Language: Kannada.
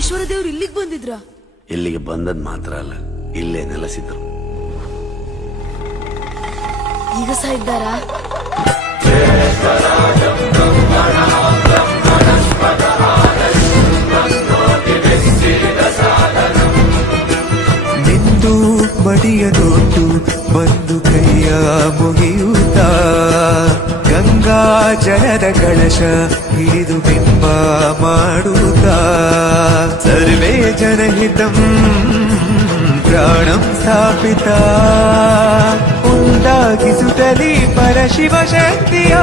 ಈಶ್ವರ ದೇವ್ರು ಇಲ್ಲಿಗೆ ಬಂದಿದ್ರ? ಇಲ್ಲಿಗೆ ಬಂದದ್ ಮಾತ್ರ ಅಲ್ಲ, ಇಲ್ಲೇ ನೆಲೆಸಿದ್ರು. ಈಗ ಸಹ ಇದ್ದಾರಾ? ನಿಂದು ಮಡಿಯ ನೋಟು ಬಂದು ಕೈಯ ಮುಗಿಯುತ್ತ ಗಂಗಾ ಜಲದ ಕಳಶ ಹಿಡಿದು ಬಿಂಬ ಮಾಡುತ್ತ ಸರ್ವೇ ಜನಹಿತಂ ಪ್ರಾಣಂ ಸ್ಥಾಪಿತ ಉಂಟಾಗಿಸುತ್ತಲಿ ಪರಶಿವ ಶಕ್ತಿಯ